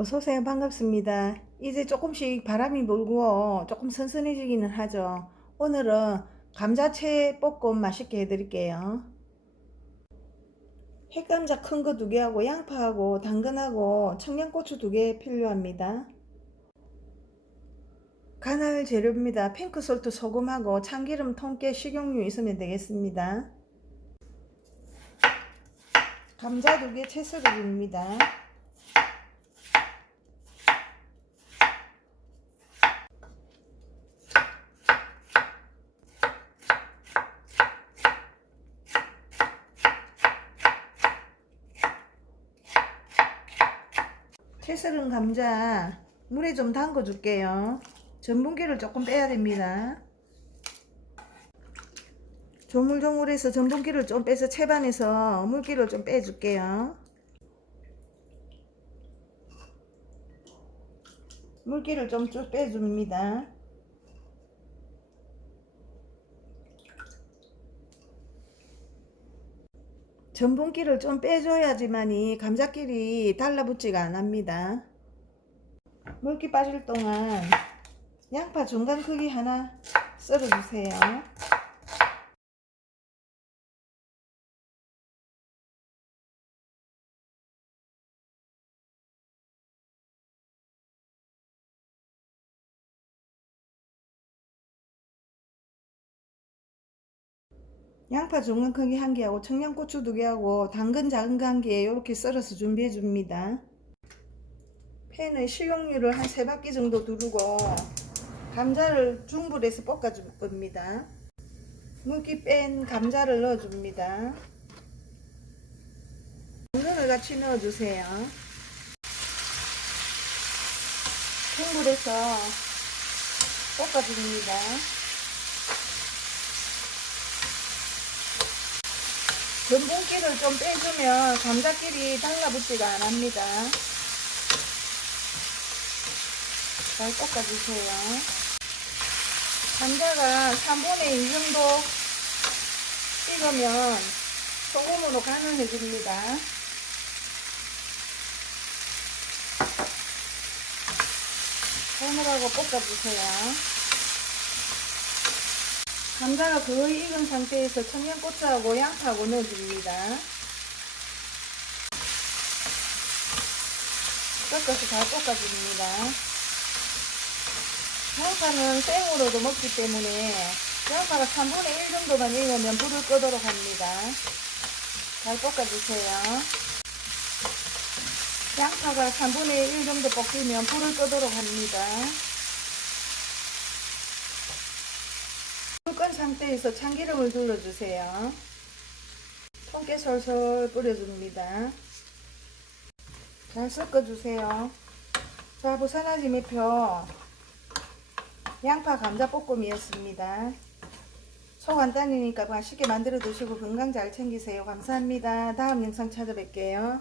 어서오세요. 반갑습니다. 이제 조금씩 바람이 불고 조금 선선해지기는 하죠. 오늘은 감자채 볶음 맛있게 해드릴게요. 핵감자 큰 거 두 개하고 양파하고 당근하고 청양고추 두 개 필요합니다. 간할 재료입니다. 핑크솔트 소금하고 참기름 통깨 식용유 있으면 되겠습니다. 감자 두 개채 썰어줍니다. 채 썰은 감자 물에 좀 담궈 줄게요. 전분기를 조금 빼야 됩니다. 조물조물해서 전분기를 좀 빼서 채반에서 물기를 좀 빼줄게요. 물기를 좀 쭉 빼줍니다. 전분기를 좀 빼줘야지만이 감자끼리 달라붙지가 안 합니다. 물기 빠질 동안 양파 중간 크기 하나 썰어주세요. 양파 중간 크기 한 개하고 청양고추 두 개하고 당근 작은 거 한 개 이렇게 썰어서 준비해 줍니다. 팬에 식용유를 한 세 바퀴 정도 두르고 감자를 중불에서 볶아 줄 겁니다. 물기 뺀 감자를 넣어 줍니다. 당근을 같이 넣어 주세요. 중불에서 볶아 줍니다. 전분기를 좀 빼주면 감자끼리 달라붙지가 안 합니다. 잘 볶아주세요. 감자가 3분의 1 정도 익으면 소금으로 간을 해줍니다. 소금하고 볶아주세요. 감자가 거의 익은 상태에서 청양고추하고 양파하고 넣어줍니다. 섞어서 잘 볶아줍니다. 양파는 생으로도 먹기 때문에 양파가 3분의 1 정도만 익으면 불을 끄도록 합니다. 잘 볶아주세요. 양파가 3분의 1 정도 볶이면 불을 끄도록 합니다. 불끈 상태에서 참기름을 둘러주세요. 통깨 솔솔 뿌려줍니다. 잘 섞어주세요. 자, 부산아지 매표 양파 감자 볶음이었습니다. 소 간단이니까 맛있게 만들어 드시고 건강 잘 챙기세요. 감사합니다. 다음 영상 찾아뵐게요.